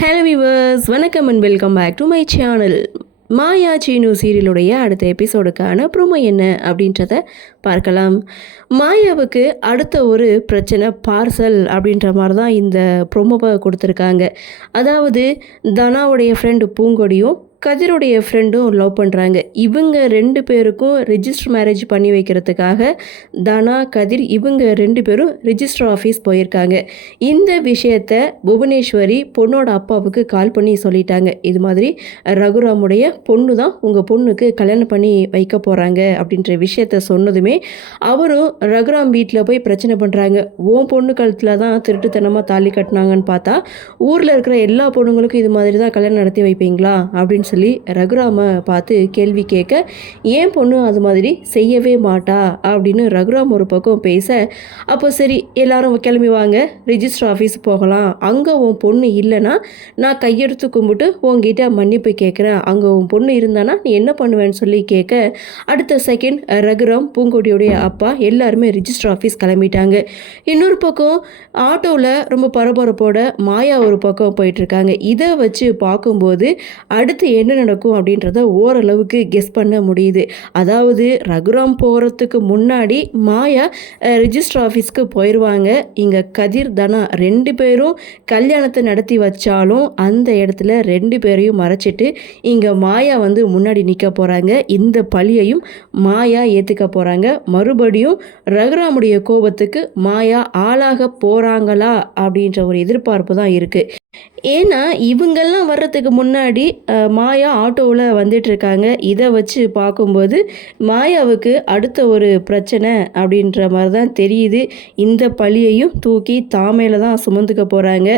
Hello viewers, வணக்கம் and welcome back to my channel. Maya Seenu சீரியலுடைய அடுத்த எபிசோடுக்கான ப்ரோமோ என்ன அப்படின்றத பார்க்கலாம். மாயாவுக்கு அடுத்த ஒரு பிரச்சனை பார்சல் அப்படின்ற மாதிரி தான் இந்த ப்ரோமோவை கொடுத்துருக்காங்க. அதாவது தனாவுடைய ஃப்ரெண்டு பூங்கொடியும் கதிருடைய ஃப்ரெண்டும் லவ் பண்ணுறாங்க. இவங்க 2 பேருக்கும் ரிஜிஸ்டர் மேரேஜ் பண்ணி வைக்கிறதுக்காக தனா கதிர் இவங்க 2 பேரும் ரிஜிஸ்டர் ஆஃபீஸ் போயிருக்காங்க. இந்த விஷயத்த புவனேஸ்வரி பொண்ணோட அப்பாவுக்கு கால் பண்ணி சொல்லிட்டாங்க. இது மாதிரி ரகுராமுடைய பொண்ணு தான் உங்கள் பொண்ணுக்கு கல்யாணம் பண்ணி வைக்க போகிறாங்க அப்படின்ற விஷயத்த சொன்னதுமே அவரும் ரகுராம் வீட்டில் போய் பிரச்சனை பண்ணுறாங்க. உன் பொண்ணு கழுத்தில் தான் திருட்டுத்தனமாக தாலி கட்டினாங்கன்னு பார்த்தா ஊரில் இருக்கிற எல்லா பொண்ணுங்களுக்கும் இது மாதிரி தான் கல்யாணம் நடத்தி வைப்பீங்களா அப்படின்னு சொல்லி ரகுராமை பார்த்து கேள்வி கேட்க, ஏன் பொண்ணு அது மாதிரி செய்யவே மாட்டா அப்படின்னு ரகுராம் ஒரு பக்கம் பேச, அப்போ சரி எல்லாரும் கிளம்பி வாங்க, ரிஜிஸ்டர் ஆஃபீஸ் போகலாம், அங்கே உன் பொண்ணு இல்லைன்னா நான் கையெடுத்து கும்பிட்டு உங்ககிட்ட மன்னிப்பு கேட்குறேன், அங்கே உன் பொண்ணு இருந்தானா நீ என்ன பண்ணுவேன்னு சொல்லி கேட்க, அடுத்த செகண்ட் ரகுராம் பூங்கொடியுடைய அப்பா எல்லாருமே ரிஜிஸ்டர் ஆஃபீஸ் கிளம்பிட்டாங்க. இன்னொரு பக்கம் ஆட்டோவில் ரொம்ப பரபரப்போட மாயா ஒரு பக்கம் போயிட்டுருக்காங்க. இதை வச்சு பார்க்கும்போது அடுத்து என்ன நடக்கும் அப்படின்றத ஓரளவுக்கு கெஸ் பண்ண முடியுது. அதாவது ரகுராம் போகிறதுக்கு முன்னாடி மாயா ரிஜிஸ்டர் ஆஃபீஸ்க்கு போயிடுவாங்க. இங்கே கதிர் தனா 2 பேரும் கல்யாணத்தை நடத்தி வச்சாலும் அந்த இடத்துல 2 பேரையும் மறைச்சிட்டு இங்கே மாயா வந்து முன்னாடி நிற்க போகிறாங்க. இந்த பழியையும் மாயா ஏற்றுக்க போகிறாங்க. மறுபடியும் ரகுராமுடைய கோபத்துக்கு மாயா ஆளாக போகிறாங்களா அப்படின்ற ஒரு எதிர்பார்ப்பு தான் இருக்குது. ஏன்னா இவங்கெல்லாம் வர்றதுக்கு முன்னாடி மாயா ஆட்டோவில் வந்துட்டுருக்காங்க. இதை வச்சு பார்க்கும்போது மாயாவுக்கு அடுத்த ஒரு பிரச்சனை அப்படின்ற மாதிரி தான் தெரியுது. இந்த பழியையும் தூக்கி தாமையில் தான் சுமந்துக்க போகிறாங்க.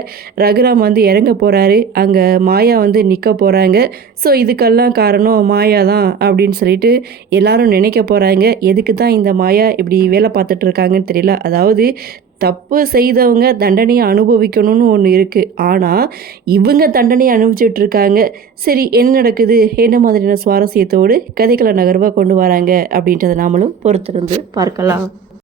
ரகுராம் வந்து இறங்க போகிறாரு, அங்கே மாயா வந்து நிற்க போகிறாங்க. ஸோ இதுக்கெல்லாம் காரணம் மாயா தான் அப்படின்னு சொல்லிட்டு எல்லாரும் நினைக்க போகிறாங்க. எதுக்கு தான் இந்த மாயா இப்படி வேலை பார்த்துட்ருக்காங்கன்னு தெரியல. அதாவது தப்பு செய்தவங்க தண்டனையை அனுபவிக்கணும்னு ஒன்று இருக்குது. ஆனால் இவங்க தண்டனையை அனுபவிச்சுட்ருக்காங்க. சரி, என்ன நடக்குது, என்ன மாதிரியான சுவாரஸ்யத்தோடு கதைகளை நகர்வாக கொண்டு வராங்க அப்படின்றத நாமளும் பொறுத்திருந்து பார்க்கலாம்.